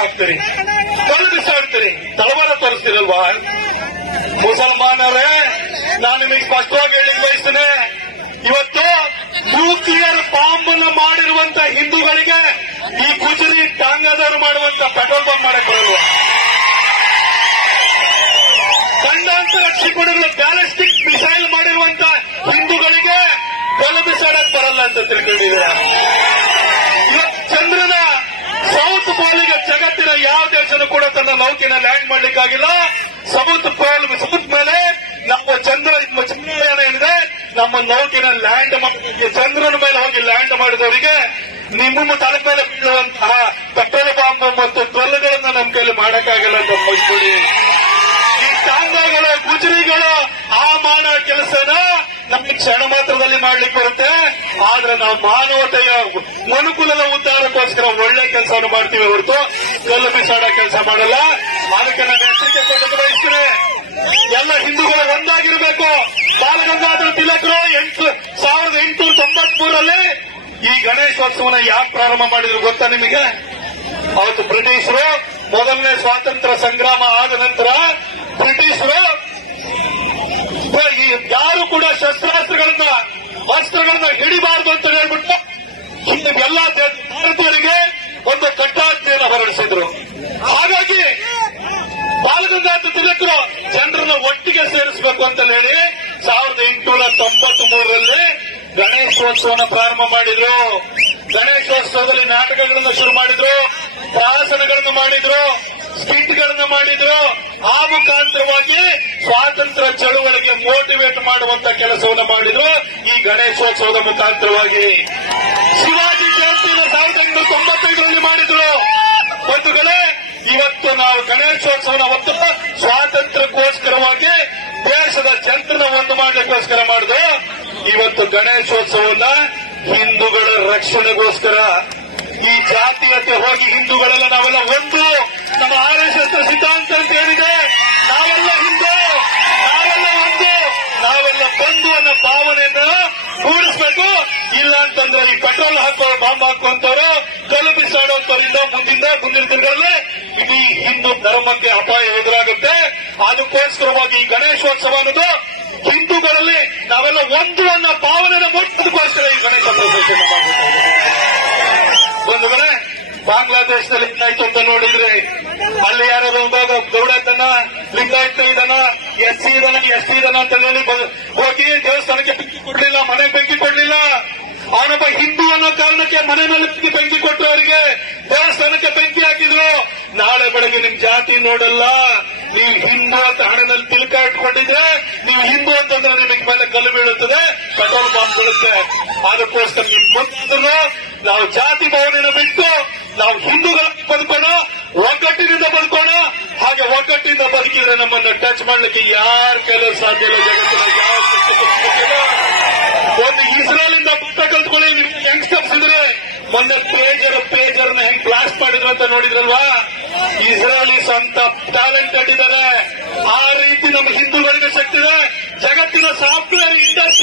ಹಾಕ್ತೀರಿ? ಕಲ್ಲು ಬಿಸಾಡ್ತೀರಿ ತಳವಾರ ತರಿಸ್ತೀರಲ್ವಾ? ಮುಸಲ್ಮಾನರೇ, ನಾನು ನಿಮಗೆ ಸ್ಪಷ್ಟವಾಗಿ ಹೇಳಿಕ್ ಬಯಸ್ತೇನೆ. ಇವತ್ತು ನ್ಯೂಕ್ಲಿಯರ್ ಬಾಂಬ್ನ ಮಾಡಿರುವಂತ ಹಿಂದೂಗಳಿಗೆ ಈ ಗುಜರಿ ಟಾಂಗಾದವರು ಮಾಡುವಂತ ಪೆಟ್ರೋಲ್ ಬಂಕ್ ಮಾಡಕ್ ಬರಲ್ವಾ? ಖಂಡಾಂತರ ಕ್ಷಿಪಣಿಗಳು ಬ್ಯಾಲಿಸ್ಟಿಕ್ ಮಿಸೈಲ್ ಮಾಡಿರುವಂತ ಹಿಂದೂಗಳಿಗೆ ಕೊಲಬಿಸಾಡಕ್ ಬಿಸಾಡಕ್ ಬರಲ್ಲ ಅಂತ ತಿಳ್ಕೊಂಡಿದ್ದೀರಾ? ಇವತ್ತು ಚಂದ್ರನ ಸೌತ್ ಪಾಲಿಗೆ ಜಗತ್ತಿನ ಯಾವ ದೇಶನೂ ಕೂಡ ತನ್ನ ನೌಕಿನ ಲ್ಯಾಂಡ್ ಮಾಡಲಿಕ್ಕಾಗಿಲ್ಲ. ಸಮುದ್ರ ಪೋಲ್ ಸಮುದ್ರ ಮೇಲೆ ನಮ್ಮ ಚಂದ್ರ ಚಂದ್ರಯಾನ ಏನಿದೆ, ನಮ್ಮ ನೌಕಿನ ಲ್ಯಾಂಡ್ ಚಂದ್ರನ ಮೇಲೆ ಹೋಗಿ ಲ್ಯಾಂಡ್ ಮಾಡಿದವರಿಗೆ ನಿಮ್ಮ ತಲೆ ಮೇಲೆ ಬೀಳುವಂತಹ ಪೆಟ್ರೋಲ್ ಬಾಂಬ್ ಮತ್ತು ಕಲ್ಲುಗಳನ್ನ ನಮ್ಮ ಕೈಲಿ ಮಾಡಕ್ಕಾಗಲ್ಲ ಅಂತ ಈ ಟಾಂಗಾಗಳು ಗುಜರಿಗಳು ಆ ಮಾಡೋ ಕೆಲಸನ ನಮಗೆ ಕ್ಷಣ ಮಾತ್ರದಲ್ಲಿ ಮಾಡ್ಲಿಕ್ಕೆ ಬರುತ್ತೆ. ಆದ್ರೆ ನಾವು ಮಾನವತೆಯ ಮನುಕುಲದ ಉದ್ದಾರಕ್ಕೋಸ್ಕರ ಒಳ್ಳೆ ಕೆಲಸವನ್ನು ಮಾಡ್ತೀವಿ ಹೊರತು. ಕಲ್ಲು ಬಿಸಾಡೋ ಕೆಲಸ ಮಾಡಲ್ಲ. ಅದಕ್ಕೆ ನಾನು ಎಚ್ಚರಿಕೆ ಕೊಡಕ್ಕೆ ಬಯಸ್ತೇನೆ. ಎಲ್ಲ ಹಿಂದೂಗಳು ಒಂದಾಗಿರಬೇಕು. ಬಾಲಗಂಗಾಧರ ತಿಲಕರು ಎಂಟು, ಸಾವಿರದ ಎಂಟುನೂರ ತೊಂಬತ್ಮೂರಲ್ಲಿ ಈ ಗಣೇಶೋತ್ಸವನ ಯಾಕೆ ಪ್ರಾರಂಭ ಮಾಡಿದ್ರು ಗೊತ್ತಾ ನಿಮಗೆ? ಅವತ್ತು ಬ್ರಿಟಿಷರು ಮೊದಲನೇ ಸ್ವಾತಂತ್ರ್ಯ ಸಂಗ್ರಾಮ ಆದ ನಂತರ ಬ್ರಿಟಿಷರು ಯಾರು ಕೂಡ ಶಸ್ತ್ರಾಸ್ತ್ರಗಳನ್ನ ಅಸ್ತ್ರಗಳನ್ನ ಹಿಡಿಬಾರದು ಅಂತ ಹೇಳ್ಬಿಟ್ಟು ದೇ- ಭಾರತೀಯರಿಗೆ ಒಂದು ಕಟ್ಟಾಜ್ಞೆಯನ್ನು ಹೊರಡಿಸಿದ್ರು. ಹಾಗಾಗಿ ಬಾಲಗಂಗಾಧರ ತಿಲಕರು ಜನರನ್ನ ಒಟ್ಟಿಗೆ ಸೇರಿಸಬೇಕು ಅಂತ ಹೇಳಿ ಸಾವಿರದ ಎಂಟುನೂರ ತೊಂಬತ್ ಮೂರರಲ್ಲಿ ಗಣೇಶೋತ್ಸವನ ಪ್ರಾರಂಭ ಮಾಡಿದ್ರು. ಗಣೇಶೋತ್ಸವದಲ್ಲಿ ನಾಟಕಗಳನ್ನು ಶುರು ಮಾಡಿದ್ರು ಪ್ರಾಸನಗಳನ್ನು ಮಾಡಿದ್ರು, ಸ್ಕಿಟ್ಗಳನ್ನು ಮಾಡಿದ್ರು. ಆ ಮುಖಾಂತರವಾಗಿ ಸ್ವಾತಂತ್ರ್ಯ ಚಳುವಳಿಗೆ ಮಾಡುವಂತ ಕೆಲಸವನ್ನು ಮಾಡಿದ್ರು. ಈ ಗಣೇಶೋತ್ಸವದ ಮುಖಾಂತರವಾಗಿ ಶಿವಾಜಿ ಜಯಂತಿಯನ್ನು ಸಾವಿರದ ಎಂಟುನೂರ ತೊಂಬತ್ತೈದರಲ್ಲಿ ಮಾಡಿದ್ರು. ಬಂಧುಗಳೇ, ಇವತ್ತು ನಾವು ಗಣೇಶೋತ್ಸವನ ಹೊತ್ತು ಸ್ವಾತಂತ್ರ್ಯಕ್ಕೋಸ್ಕರವಾಗಿ ದೇಶದ ಜನತನ ಒಂದು ಮಾಡಲಿಕ್ಕೋಸ್ಕರ ಮಾಡಿದ್ರು ಇವತ್ತು ಗಣೇಶೋತ್ಸವನ್ನ ಹಿಂದೂಗಳ ರಕ್ಷಣೆಗೋಸ್ಕರ ಈ ಜಾತೀಯತೆ ಹೋಗಿ ಹಿಂದೂಗಳೆಲ್ಲ ನಾವೆಲ್ಲ ಒಂದು. ನಮ್ಮ ಆರ್ ಸಿದ್ಧಾಂತ ಅಂತ ಏನಿದೆ? ನಾವೆಲ್ಲ ಒಂದು ನಾವೆಲ್ಲ ಬಂಧು ಅನ್ನೋ ಭಾವನೆಯನ್ನ ಇಲ್ಲ ಅಂತಂದ್ರೆ ಈ ಪೆಟ್ರೋಲ್ ಹಾಕೋ ಬಾಂಬ್ ಹಾಕುವಂತವ್ರು ಕಲ್ಲು ಮುಂದಿಂದ ಮುಂದಿನ ದಿನಗಳಲ್ಲಿ ಇಡೀ ಹಿಂದೂ ಧರ್ಮಕ್ಕೆ ಅಪಾಯ ಎದುರಾಗುತ್ತೆ. ಅದಕ್ಕೋಸ್ಕರವಾಗಿ ಈ ಗಣೇಶೋತ್ಸವ ಅನ್ನೋದು ಹಿಂದೂಗಳಲ್ಲಿ ನಾವೆಲ್ಲ ಒಂದು ಅನ್ನೋ ಭಾವನೆ ಮುಟ್ಟೋದಕ್ಕೋಸ್ಕರ ಈ ಗಣೇಶ ಬಂಧುಗಳೇ ಬಾಂಗ್ಲಾದೇಶದಲ್ಲಿ ಏನಾಯ್ತು ಅಂತ ನೋಡಿದ್ರೆ ಅಲ್ಲಿ ಯಾರು ಗೌಡ ಇದ್ದಾನ ಲಿಂಗಾಯತ ಇದಾನ ಎಸ್ ಸಿ ಇದನ್ನ ಎಸ್ ಸಿ ಇದನ್ನ ಅಂತ ಹೇಳಿ ಹೋಗಿ ದೇವಸ್ಥಾನಕ್ಕೆ ಬೆಂಕಿ ಕೊಡ್ಲಿಲ್ಲ ಮನೆಗೆ ಬೆಂಕಿ ಕೊಡ್ಲಿಲ್ಲ ಅವನೊಬ್ಬ ಹಿಂದೂ ಅನ್ನೋ ಕಾರಣಕ್ಕೆ ಮನೆ ಮೇಲೆ ಬೆಂಕಿ ಅವರಿಗೆ ದೇವಸ್ಥಾನಕ್ಕೆ ಬೆಂಕಿ ಹಾಕಿದ್ರು. ನಾಳೆ ಬೆಳಗ್ಗೆ ನಿಮ್ ಜಾತಿ ನೋಡಲ್ಲ. ನೀವು ಹಿಂದೂ ಅಂತ ಹಣದಲ್ಲಿ ತಿಲಕ ಇಟ್ಕೊಂಡಿದ್ರೆ ನೀವು ಹಿಂದೂ ಅಂತಂದ್ರೆ ನಿಮಗೆ ಮೇಲೆ ಕಲ್ಲು ಬೀಳುತ್ತದೆ. ಪೆಟ್ರೋಲ್ ಬಾಂಬ್ ಬೀಳುತ್ತೆ. ಅದಕ್ಕೋಸ್ಕರ ನಿಮ್ ಮುಂದೆ ನಾವು ಜಾತಿ ಭಾವನೆನ ಬಿಟ್ಟು ನಾವು ಹಿಂದೂಗಳ ಬದುಕೋಣ, ಒಗ್ಗಟ್ಟಿನಿಂದ ಬದುಕೋಣ. ಹಾಗೆ ಒಗ್ಗಟ್ಟಿನಿಂದ ಬದುಕಿದ್ರೆ ನಮ್ಮನ್ನ ಟಚ್ ಮಾಡಲಿಕ್ಕೆ ಯಾರ ಕೈಲೂ ಸಾಧ್ಯ ಇಲ್ಲ. ಜಗತ್ತಿನ ಯಾವ ಶಕ್ತಿಗೂ ಸಾಧ್ಯ ಇಲ್ಲ. ಒಂದು ಇಸ್ರೇಲ್ ಇಂದ ಬುಟ್ಟ ಕಲ್ತ್ಕೊಳ್ಳಿ ನಿಮ್ಗೆ ಯಂಗ್ಸ್ಟರ್ಸ್ ಇದ್ರೆ ಮೊನ್ನೆ ಪೇಜರ್ ಪೇಜರ್ನ ಹೆಂಗ್ ಬ್ಲಾಸ್ಟ್ ಮಾಡಿದ್ರು ಅಂತ ನೋಡಿದ್ರಲ್ವಾ? ಇಸ್ರೇಲಿಸ್ ಅಂತ ಟ್ಯಾಲೆಂಟ್ ಕಟ್ಟಿದ್ದಾರೆ ಆ ರೀತಿ ನಮ್ಮ ಹಿಂದೂಗಳಿಗೆ ಶಕ್ತಿ ಇದೆ. ಜಗತ್ತಿನ ಸಾಫ್ಟ್ವೇರ್ ಇಂಡಸ್ಟ್ರಿನ